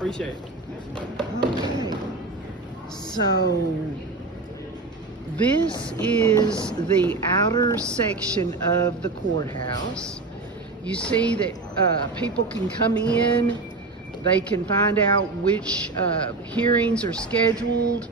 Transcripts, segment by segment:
Appreciate it. Okay. So this is the outer section of the courthouse. You see that people can come in, they can find out which hearings are scheduled.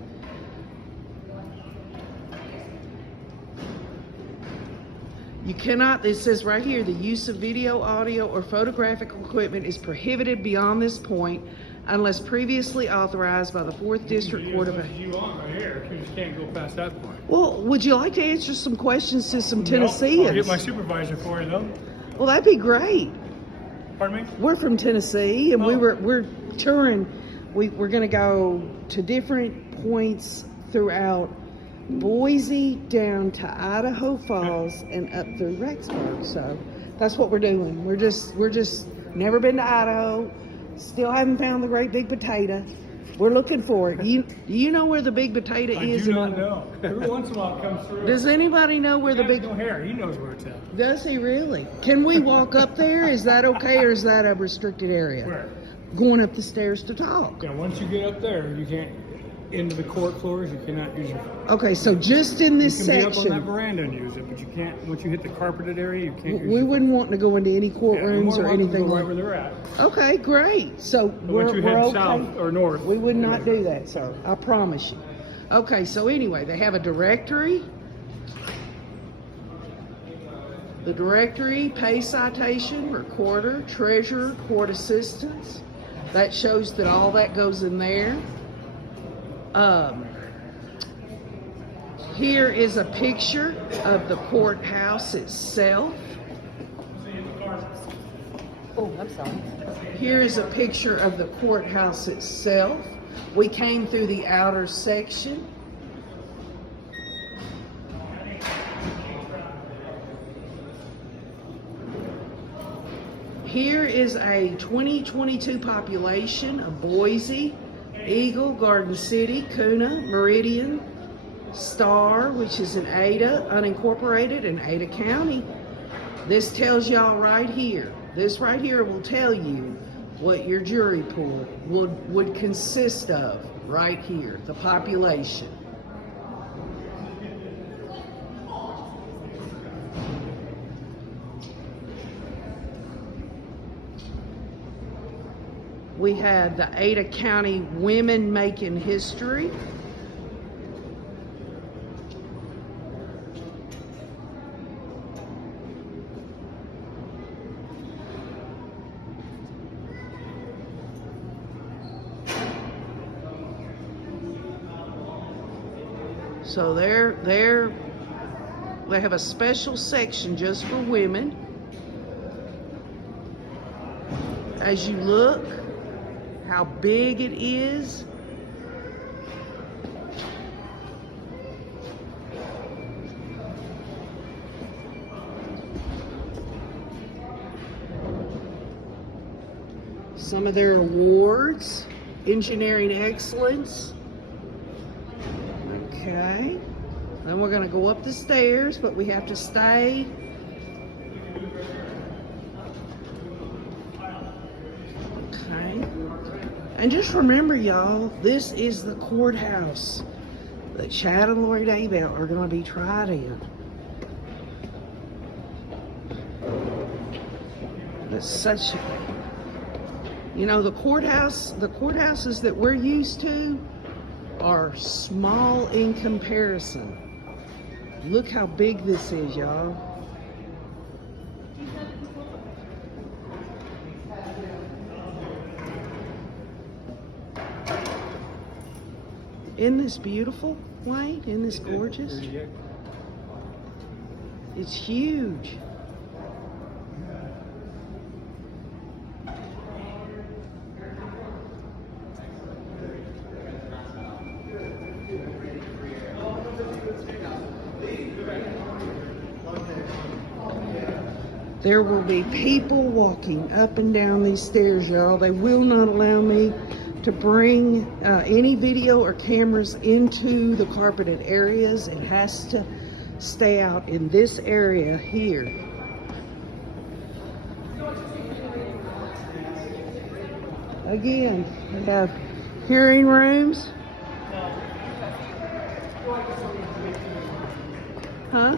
You cannot, it says right here, the use of video, audio, or photographic equipment is prohibited beyond this point unless previously authorized by the 4th District Court of... You want right here, you just can't go past that point. Well, would you like to answer some questions to some Tennesseans? I'll get my supervisor for you, though. Well, that'd be great. Pardon me? We're from Tennessee, and Oh. we're touring. We're going to go to different points throughout Boise down to Idaho Falls and up through Rexburg. So that's what we're doing. We're just never been to Idaho. Still haven't found the great big potato. We're looking for it. You know where the big potato is? I do not know. Every once in a while it comes through. Does anybody know where the big... No hair. He knows where it's at. Does he really? Can we walk up there? Is that okay, or is that a restricted area? Where? Going up the stairs to talk. Yeah, once you get up there, you can't... Into the court floors, you cannot use your phone. Okay, so just in this You can be up on that section... veranda and use it, but you can't... Once you hit the carpeted area, you can't use We wouldn't want to go into any courtrooms or anything right like where they're at. Okay, great. So Once you we're head okay. south or north. We would not do that, sir. I promise you. Okay, so anyway, they have a directory. The directory, pay citation, recorder, treasurer, court assistants. That shows that all that goes in there. Here is a picture of the courthouse itself. Oh, I'm sorry. Here is a picture of the courthouse itself. We came through the outer section. Here is a 2022 population of Boise, Eagle, Garden City, Kuna, Meridian, Star, which is in Ada, unincorporated in Ada County. This tells y'all right here. This right here will tell you what your jury pool would consist of right here, the population. We had the Ada County Women Making History. So they have a special section just for women. As you look, how big it is. Some of their awards, engineering excellence. Okay. Then we're going to go up the stairs, but we have to stay. Okay. And just remember, y'all, this is the courthouse that Chad and Lori Daybell are going to be tried in. That's such, you know, the courthouses that we're used to are small in comparison. Look how big this is, y'all. Isn't this beautiful, Wayne? Isn't this gorgeous? It's huge. There will be people walking up and down these stairs, y'all. They will not allow me to bring any video or cameras into the carpeted areas. It has to stay out in this area here. Again, we have hearing rooms. Huh?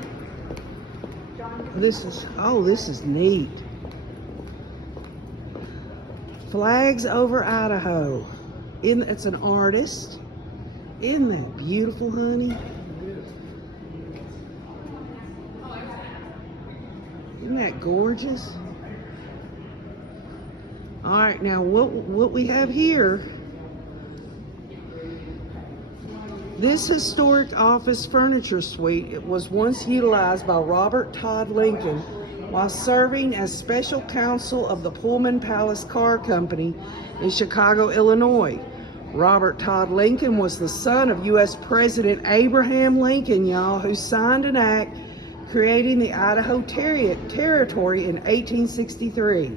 This is neat. Flags over Idaho. It's an artist. Isn't that beautiful, honey? Isn't that gorgeous? All right, now what we have here, this historic office furniture suite, it was once utilized by Robert Todd Lincoln while serving as special counsel of the Pullman Palace Car Company in Chicago, Illinois. Robert Todd Lincoln was the son of U.S. President Abraham Lincoln, y'all, who signed an act creating the Idaho Territory in 1863.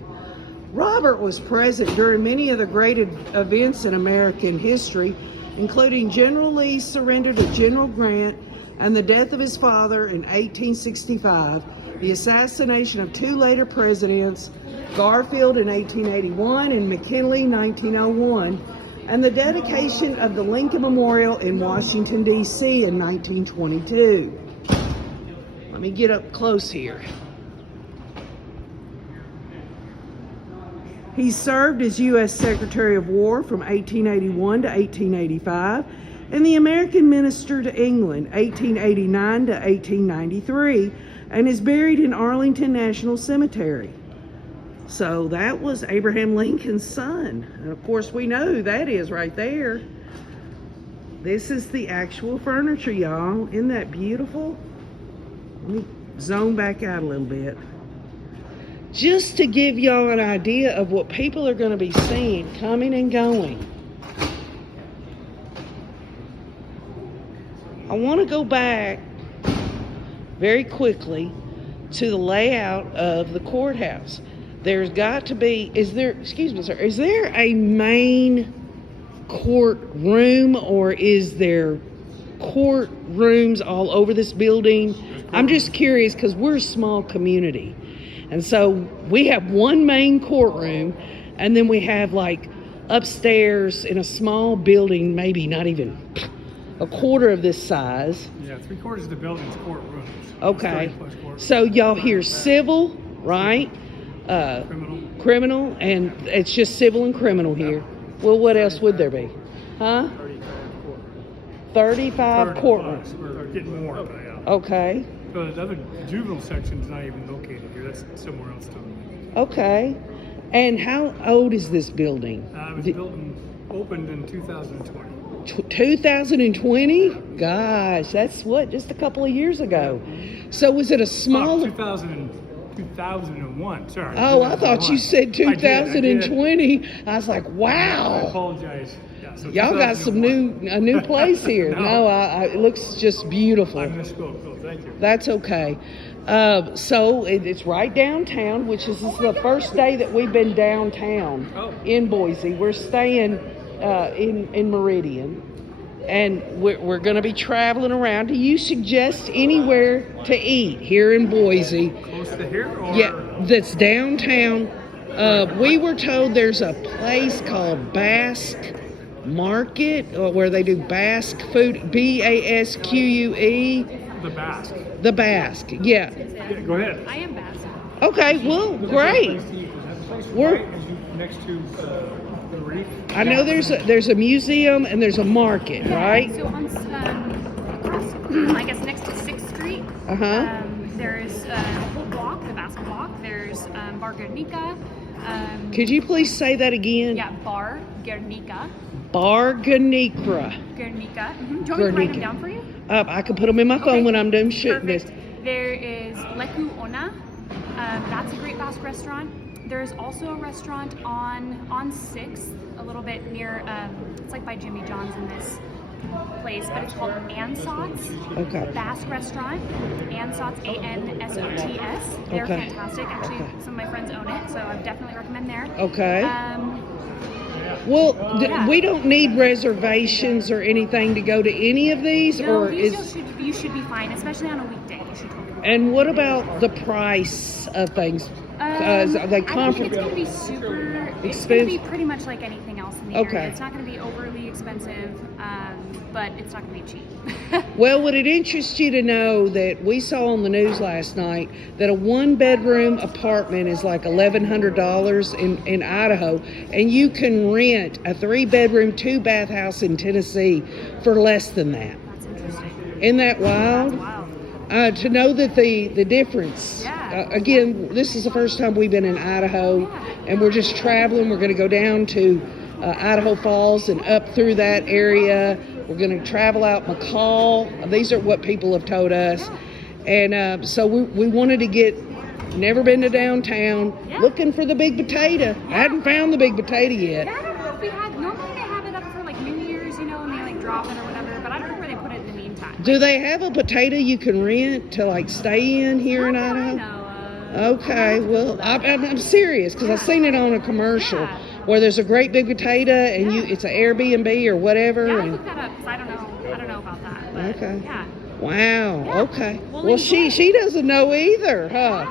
Robert was present during many of the great events in American history, including General Lee's surrender to General Grant and the death of his father in 1865, the assassination of two later presidents, Garfield in 1881 and McKinley in 1901, and the dedication of the Lincoln Memorial in Washington, D.C. in 1922. Let me get up close here. He served as U.S. Secretary of War from 1881 to 1885 and the American Minister to England 1889 to 1893 and is buried in Arlington National Cemetery. So that was Abraham Lincoln's son. And of course we know who that is right there. This is the actual furniture, y'all. Isn't that beautiful? Let me zone back out a little bit. Just to give y'all an idea of what people are going to be seeing coming and going. I want to go back very quickly to the layout of the courthouse. There's got to be, is there a main courtroom, or is there courtrooms all over this building? I'm just curious because we're a small community. And so we have one main courtroom, and then we have like upstairs in a small building, maybe not even a quarter of this size. Yeah, 3/4 of the building's courtrooms. Okay. So y'all hear civil, right? Criminal, and it's just civil and criminal here. Well, what else would there be? Huh? 35 courtrooms. We're getting more, but yeah. Okay. So the other juvenile section's not even located here. That's somewhere else too. Okay. And how old is this building? It was opened in 2020. 2020? Gosh, that's what, just a couple of years ago. So was it a small... 2001, sorry. Oh, I thought you said 2020. I did. I was like, wow. I apologize. Yeah, so y'all got a new place here. No, it looks just beautiful. I misspoke. Oh, thank you. That's okay. So it's right downtown, which is this is the first day that we've been downtown in Boise. We're staying in Meridian, and we're going to be traveling around. Do you suggest anywhere to eat here in Boise? Close to here? Or? Yeah, that's downtown. We were told there's a place called Basque Market, where they do Basque food, BASQUE. The Basque. The Basque, yeah. Go ahead. I am Basque. Okay, well, great. We're next to the reef. I know there's a museum and there's a market, right? So on across, I guess next to 6th Street, there's a whole block, the Basque block. There's Bar Guernica. Could you please say that again? Yeah, Bar Guernica. Bar Guernica. Guernica. Mm-hmm. Do you want me to write them down for you? I can put them in my phone when I'm done shooting this. There is Leku Ona. That's a great Basque restaurant. There's also a restaurant on 6th, a little bit near, it's like by Jimmy John's in this place, but it's called Ansots. Okay. Basque restaurant. Ansots, ANSOTS. They're fantastic. Actually, some of my friends own it, so I would definitely recommend there. Okay. Well, we don't need reservations or anything to go to any of these, no, you should be fine, especially on a weekday. You should totally. And what about the price of things? I think it's going to be super It's going to be expensive? pretty much like anything else in the Okay. area. It's not going to be overly expensive, but it's not going to be cheap. Well, would it interest you to know that we saw on the news last night that a 1-bedroom apartment is like $1,100 in Idaho, and you can rent a 3-bedroom, 2-bath house in Tennessee for less than that? That's interesting. Isn't that wild? That's wild. To know that the difference. Yeah. Again, this is the first time we've been in Idaho, and we're just traveling. We're going to go down to Idaho Falls and up through that area. We're going to travel out McCall. These are what people have told us. And so we wanted to get, never been to downtown, looking for the big potato. I hadn't found the big potato yet. Yeah, I don't know if we had, normally they have it up for like New Year's, you know, and they like drop it or whatever, but I don't know where they put it in the meantime. Do they have a potato you can rent to like stay in here in Not that I Idaho? know of. Okay, well, I'm serious because I've seen it on a commercial Yeah. where there's a great big potato and it's an Airbnb or whatever. Yeah, I'll and look that up because I don't know about that. But Okay. Yeah. Wow. Yeah. Okay. Well, Well, enjoy. she doesn't know either, huh?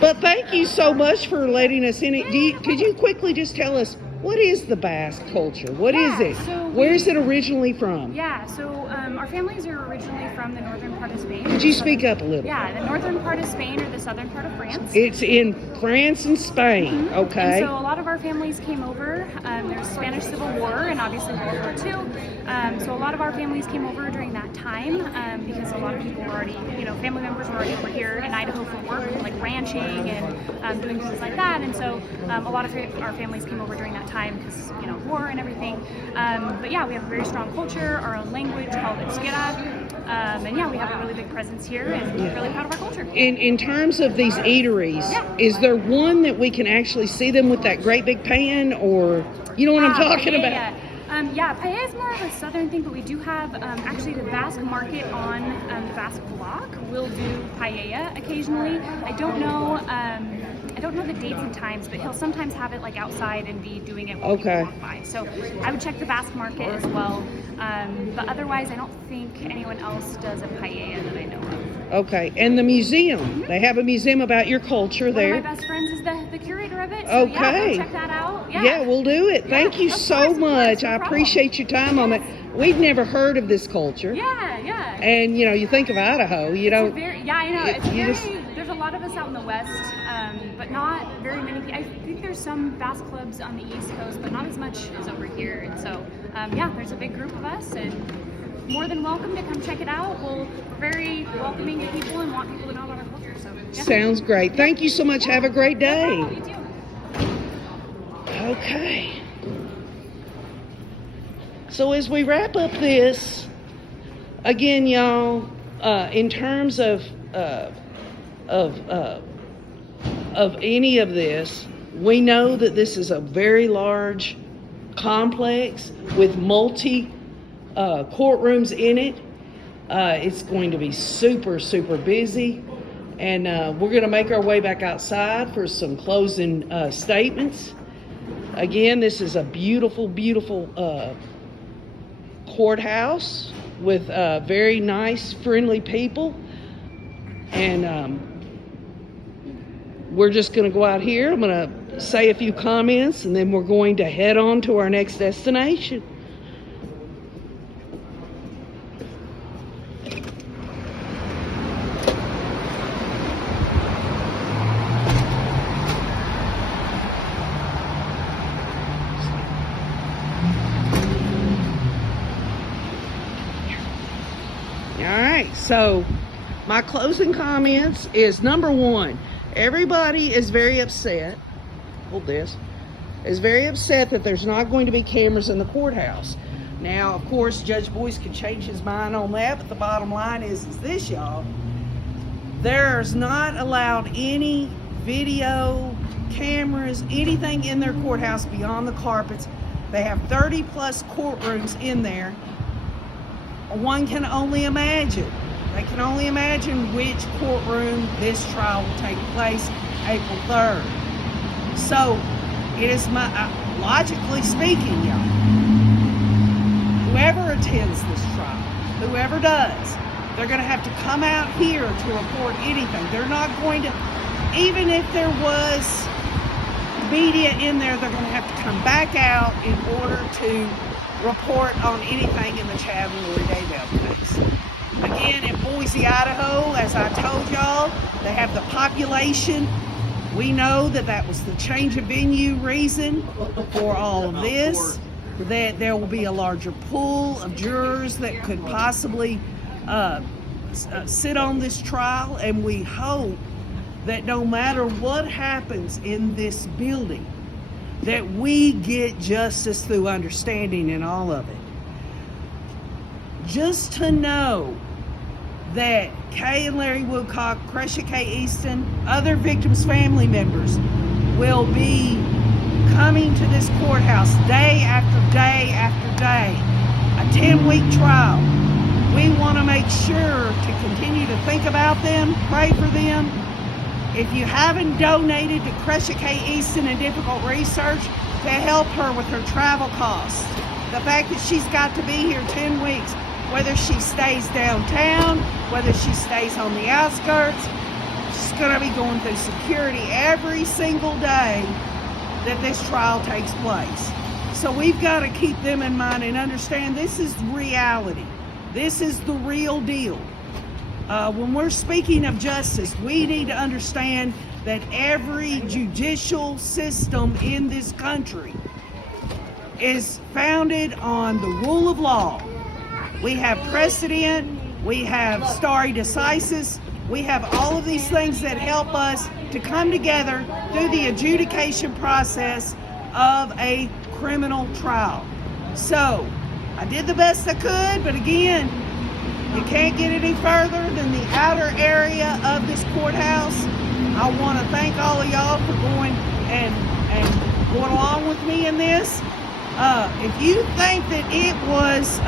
But thank you so much for letting us in. Could you quickly just tell us what is the Basque culture? What is Yeah, it? so Where is it originally from? Yeah, so our families are originally from the northern part of Spain. Could you speak up a little? Yeah, the northern part of Spain or the southern part of France. It's in France and Spain. Okay. And so a lot of our families came over. There's Spanish Civil War and obviously World War II. So a lot of our families came over during that time because a lot of people were already, family members were already over here in Idaho for work, like ranching and doing things like that. And so a lot of our families came over during that time because, war and everything. But yeah, we have a very strong culture, our own language called Euskera. And yeah, we have a really big presence here and we're really proud of our culture. In terms of these eateries, is there one that we can actually see them with that great big pan, or you know what I'm talking about? Yeah, paella is more of a southern thing, but we do have actually the Basque market on the Basque block will do paella occasionally. I don't know the dates and times, but he'll sometimes have it like outside and be doing it while people walk by. So I would check the Basque market as well. But otherwise, I don't think anyone else does a paella that I know of. Okay, and the museum. They have a museum about your culture there. One of my best friends is the curator of it. So yeah, go check that out. Yeah, we'll do it. Thank you so much. I appreciate your time on that. We've never heard of this culture. Yeah. And you think of Idaho, you don't. I know. There's a lot of us out in the west, but not very many people. I think there's some Basque clubs on the East Coast, but not as much as over here. And so, there's a big group of us, and more than welcome to come check it out. We're very welcoming to people and want people to know about our culture. So Sounds great. Thank you so much. Have a great day. You too. Okay. So as we wrap up this, again, y'all, in terms of any of this, we know that this is a very large complex with multi courtrooms in it. It's going to be super, super busy. And we're going to make our way back outside for some closing statements. Again, this is a beautiful, beautiful courthouse with very nice, friendly people. And we're just going to go out here. I'm going to say a few comments, and then we're going to head on to our next destination. So my closing comments is, number one, everybody is very upset. Hold this. Is very upset that there's not going to be cameras in the courthouse. Now, of course, Judge Boyce can change his mind on that, but the bottom line is this, y'all. There's not allowed any video, cameras, anything in their courthouse beyond the carpets. They have 30 plus courtrooms in there. One can only imagine. They can only imagine which courtroom this trial will take place April 3rd. So, it is logically speaking, y'all, whoever attends this trial, whoever does, they're going to have to come out here to report anything. They're not going to, even if there was media in there, they're going to have to come back out in order to report on anything in the Chad and Lori Daybell case. Again, in Boise, Idaho, as I told y'all, they have the population. We know that that was the change of venue reason for all of this, that there will be a larger pool of jurors that could possibly sit on this trial, and we hope that no matter what happens in this building, that we get justice through understanding in all of it. Just to know that Kay and Larry Woodcock, Crescia K. Easton, other victims' family members will be coming to this courthouse day after day after day, a 10-week trial. We want to make sure to continue to think about them, pray for them. If you haven't donated to Crescia K. Easton and Difficult Research to help her with her travel costs, the fact that she's got to be here 10 weeks, whether she stays downtown, whether she stays on the outskirts, she's going to be going through security every single day that this trial takes place. So we've got to keep them in mind and understand this is reality. This is the real deal. When we're speaking of justice, we need to understand that every judicial system in this country is founded on the rule of law. We have precedent, we have stare decisis, we have all of these things that help us to come together through the adjudication process of a criminal trial. So, I did the best I could, but again, you can't get any further than the outer area of this courthouse. I want to thank all of y'all for going and going along with me in this. If you think that it was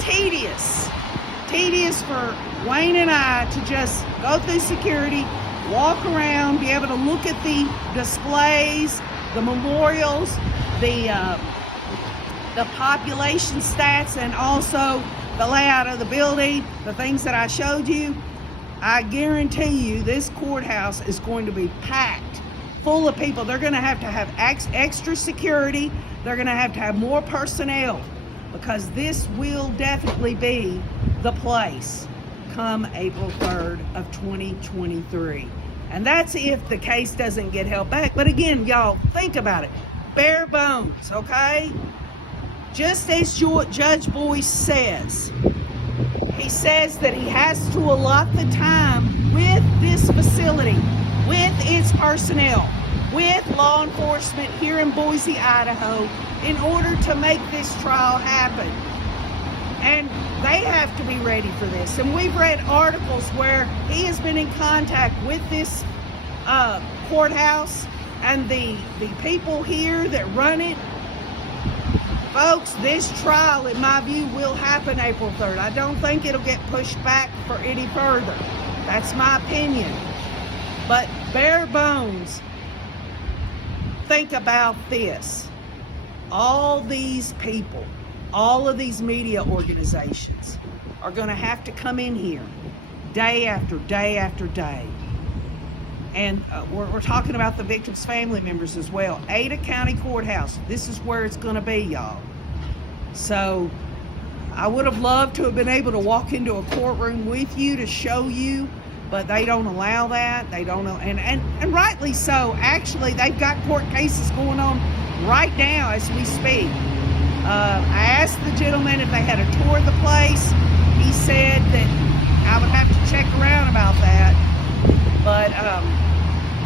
tedious for Wayne and I to just go through security, walk around, be able to look at the displays, the memorials, the population stats, and also the layout of the building, the things that I showed you, I guarantee you this courthouse is going to be packed full of people. They're going to have extra security. They're going to have more personnel, because this will definitely be the place come April 3rd of 2023. And that's if the case doesn't get held back. But again, y'all, think about it. Bare bones, okay? Just as Judge Boyce says, he says that he has to allot the time with this facility, with its personnel, with law enforcement here in Boise, Idaho, in order to make this trial happen. And they have to be ready for this. And we've read articles where he has been in contact with this courthouse and the people here that run it. Folks, this trial, in my view, will happen April 3rd. I don't think it'll get pushed back for any further. That's my opinion. But bare bones, think about this. All these people, all of these media organizations are going to have to come in here day after day after day. And we're talking about the victims' family members as well. Ada County Courthouse, this is where it's going to be, y'all. So I would have loved to have been able to walk into a courtroom with you to show you, but they don't allow that. They don't know, and rightly so. Actually, they've got court cases going on right now as we speak. I asked the gentleman if they had a tour of the place. He said that I would have to check around about that. But,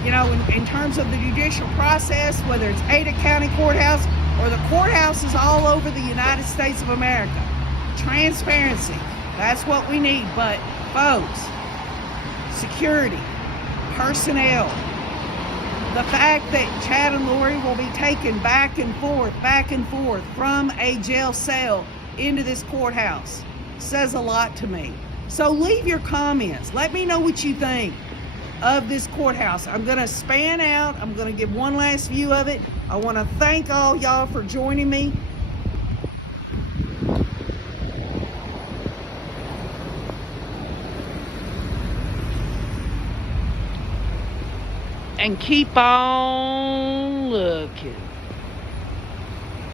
you know, in terms of the judicial process, whether it's Ada County Courthouse or the courthouses all over the United States of America, transparency, that's what we need. But, folks, security, personnel, the fact that Chad and Lori will be taken back and forth from a jail cell into this courthouse says a lot to me. So leave your comments. Let me know what you think of this courthouse. I'm going to span out. I'm going to give one last view of it. I want to thank all y'all for joining me. And keep on Look at